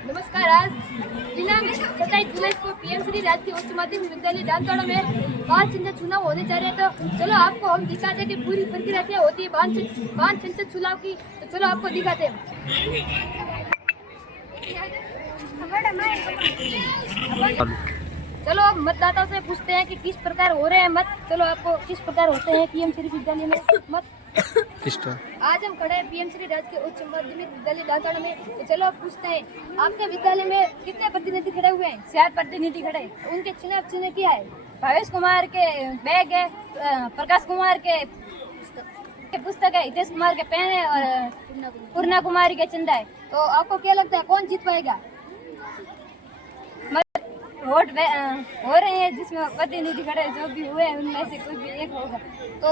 नमस्कार। आज दिनांक 27 जुलाई को पीएम श्री राजकीय उच्च माध्यमिक विद्यालय दांतवाड़ा में 5 संसद चुनाव होने जा रहे हैं। तो चलो आपको हम दिखाते हैं कि पूरी प्रक्रिया क्या होती है 5 संसद चुनाव की। तो चलो आपको दिखाते हैं। चलो अब मतदाताओं से पूछते हैं कि किस प्रकार हो रहे हैं मत। चलो आपको किस प्रकार होते हैं पीएम श्री विद्यालय में मत। आज हम खड़े हैं पीएम श्री राजकीय उच्च माध्यमिक विद्यालय दांतवाड़ा में। तो चलो आप पूछते हैं आपके विद्यालय में कितने प्रतिनिधि खड़े हुए हैं? 4 प्रतिनिधि खड़े हैं। उनके चुनाव चिन्ह क्या है? भावेश कुमार के बैग है, प्रकाश कुमार के पुस्तक है, हितेश कुमार के पेन है और पूर्णा कुमारी के चंदा है। तो आपको क्या लगता है कौन जीत पाएगा? वोट हो रहे हैं जिसमें प्रतिनिधि खड़े जो भी हुए हैं उनमें से कोई भी एक होगा। तो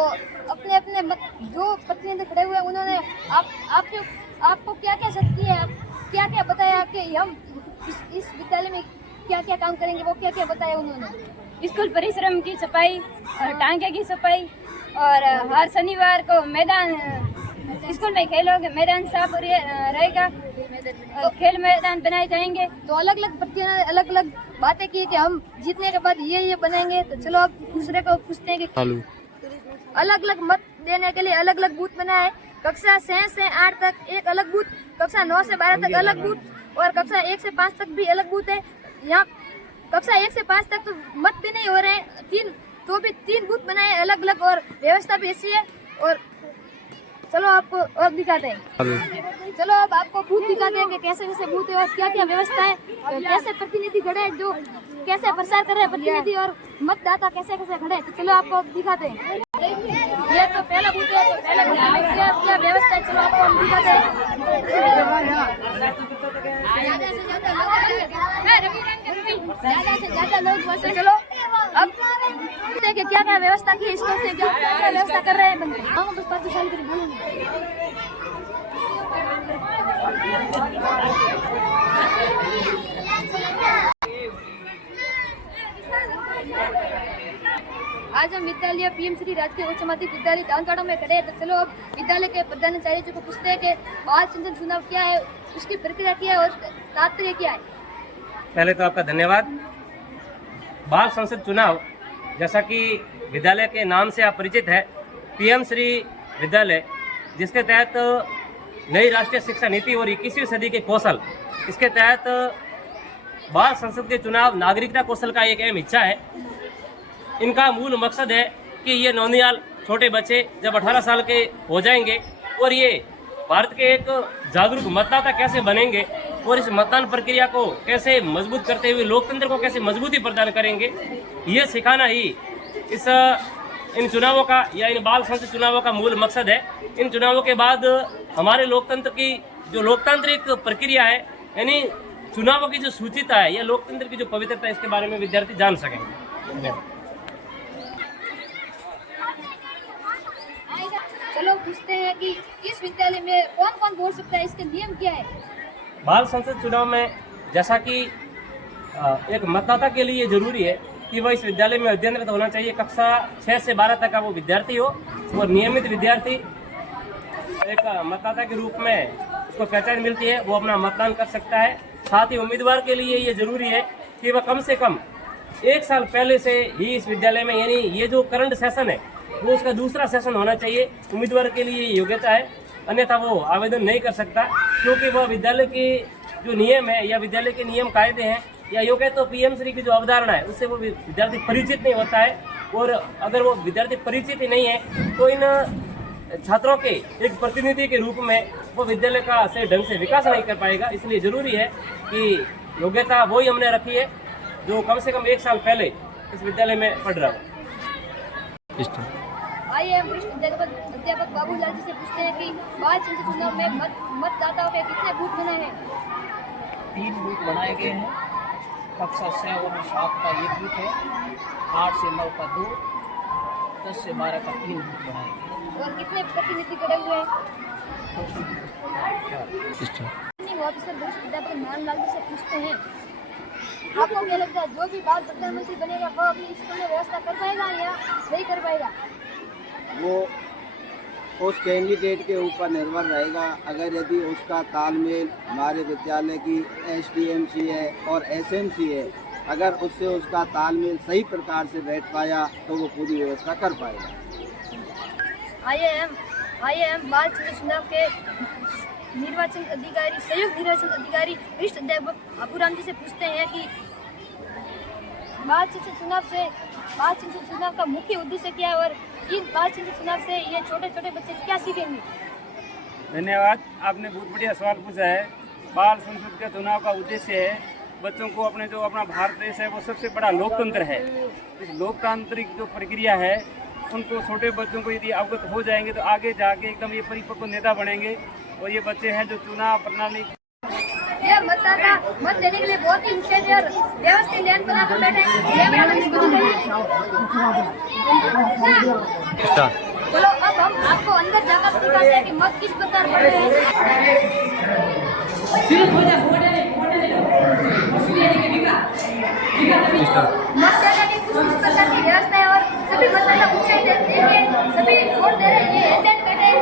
अपने अपने जो प्रतिनिधि खड़े हुए उन्होंने आपको क्या क्या शक्ति है, क्या क्या बताया कि हम इस विद्यालय में क्या क्या काम करेंगे, वो क्या क्या बताया उन्होंने? स्कूल परिसर की सफाई और टांगे की सफाई और हर शनिवार को मैदान स्कूल में खेलों के मैदान साफ रहेगा, तो खेल मैदान बनाए जाएंगे। तो अलग अलग प्रतिनिधियों ने अलग अलग बातें की कि हम जीतने के बाद ये बनाएंगे। तो चलो अब दूसरे को पूछते हैं कि अलग अलग मत देने के लिए अलग अलग बूथ बनाए। कक्षा 6 से 8 तक एक अलग बूथ, कक्षा 9 से 12 तक अलग बूथ और कक्षा 1 से 5 तक भी अलग बूथ है। यहाँ कक्षा 1 से 5 तक तो मत भी नहीं हो रहे हैं, तो भी 3 बूथ बनाए अलग अलग और व्यवस्था भी ऐसी है। और चलो आपको और दिखाते हैं। चलो अब आपको बूथ दिखाते हैं कि कैसे कैसे बूथ है और क्या क्या व्यवस्था है, कैसे प्रतिनिधि खड़े हैं, जो कैसे प्रसार कर रहे हैं प्रतिनिधि और मतदाता कैसे कैसे खड़े हैं। तो चलो आपको दिखाते हैं। ये तो पहला बूथ है, तो पहले बूथ में क्या क्या व्यवस्था है चलो आपको हम दिखाते हैं। ज्यादा से ज्यादा लोग बस। चलो अब कि क्या क्या व्यवस्था की इसको से क्या क्या व्यवस्था कर रहे हैं बंदे। हाँ बस 5 साल के बोलो। आज हम विद्यालय पीएम श्री राजकीय उच्च माध्यमिक विद्यालय दांतवाड़ा में खड़े हैं। तो चलो अब विद्यालय के प्रधानाचार्य जी को पूछते हैं कि 5 संसद चुनाव क्या है, उसकी प्रक्रिया क्या है और तात्पर्य क्या है। पहले तो आपका धन्यवाद। बाल संसद चुनाव जैसा कि विद्यालय के नाम से आप परिचित है, पीएम श्री विद्यालय जिसके तहत नई राष्ट्रीय शिक्षा नीति और 21वीं सदी के कौशल, इसके तहत बाल संसद के चुनाव नागरिकता कौशल का एक अहम हिस्सा है। इनका मूल मकसद है कि ये नौनिहाल छोटे बच्चे जब 18 साल के हो जाएंगे और ये भारत के एक जागरूक मतदाता कैसे बनेंगे और इस मतदान प्रक्रिया को कैसे मजबूत करते हुए लोकतंत्र को कैसे मजबूती प्रदान करेंगे, ये सिखाना ही इन चुनावों का या इन बाल संसद चुनावों का मूल मकसद है। इन चुनावों के बाद हमारे लोकतंत्र की जो लोकतांत्रिक प्रक्रिया है, यानी चुनावों की जो सूचिता है या लोकतंत्र की जो पवित्रता है, इसके बारे में विद्यार्थी जान सकेंगे। चलो पूछते हैं कि इस विद्यालय में कौन कौन बोल सकता है, इसके नियम क्या है? बाल संसद चुनाव में जैसा कि एक मतदाता के लिए जरूरी है कि वह इस विद्यालय में अध्ययनरत होना चाहिए। कक्षा 6 से 12 तक का वो विद्यार्थी हो और नियमित विद्यार्थी एक मतदाता के रूप में उसको पहचान मिलती है, वो अपना मतदान कर सकता है। साथ ही उम्मीदवार के लिए ये जरूरी है कि वह कम से कम 1 साल पहले से ही इस विद्यालय में, यानी ये जो करंट सेशन है वो उसका दूसरा सेशन होना चाहिए, उम्मीदवार के लिए योग्यता है, अन्यथा वो आवेदन नहीं कर सकता। क्योंकि वह विद्यालय के जो नियम है या विद्यालय के नियम कायदे हैं या योग है, तो पीएम श्री की जो अवधारणा है उससे वो विद्यार्थी परिचित नहीं होता है। और अगर वो विद्यार्थी परिचित ही नहीं है तो इन छात्रों के एक प्रतिनिधि के रूप में वो विद्यालय का सही ढंग से विकास नहीं कर पाएगा। इसलिए जरूरी है कि योग्यता वही हमने रखी है जो कम से कम 1 साल पहले इस विद्यालय में पढ़ रहा हो। आइए हम अध्यापक बाबूलाल जी से पूछते हैं कि बाल संसद चुनाव में मतदाताओं के कितने बूथ बनाए हैं? 3 बूथ बनाए गए हैं। कक्षा 6 और 7 का 1 बूथ है, 8 से 9 का 2, 10 से 12 का 3 बूथ बनाए गए। और कितने प्रतिनिधि खड़े हुए हैं? ऑफिसर वरिष्ठ अध्यापक मानलाल जी से पूछते हैं आपको क्या लगता है जो भी बाल प्रधानमंत्री बनेगा वो अपनी स्कूल में व्यवस्था कर पाएगा या नहीं कर पाएगा? वो उस कैंडिडेट के ऊपर निर्भर रहेगा। अगर यदि उसका तालमेल हमारे विद्यालय की SDMC है और SMC है, अगर उससे उसका तालमेल सही प्रकार से बैठ पाया तो वो पूरी व्यवस्था कर पाएगा। IAM बाल चंद्र चुनाव के निर्वाचन अधिकारी, संयुक्त निर्वाचन अधिकारी कृष्ण देव अबूराम जी से पूछते हैं कि बाल चंद्र चुनाव का मुख्य उद्देश्य क्या है और इन बाल चंद्र चुनाव से ये छोटे छोटे बच्चे क्या सीखेंगे। धन्यवाद, आपने बहुत बढ़िया सवाल पूछा है। बाल संसद के चुनाव का उद्देश्य है बच्चों को अपना भारत देश है वो सबसे बड़ा लोकतंत्र है। इस लोकतांत्रिक जो प्रक्रिया है उनको छोटे बच्चों को यदि अवगत हो जाएंगे तो आगे जाके एकदम ये परिपक्व नेता बनेंगे। और ये बच्चे हैं जो चुनाव प्रणाली ये मतदाता मत देने के लिए बहुत ही उत्साही और व्यवस्थित लाइन बनाकर बैठे हैं। चलो अब हम आपको अंदर जाकर दिखाते हैं कि मत किस प्रकार पड़ रहे हैं। मतदाता की कुछ इस प्रकार की व्यवस्था है और सभी मतदाता उत्साही देंगे, सभी वोट दे रहे हैं। ये एजेंट बैठे हैं।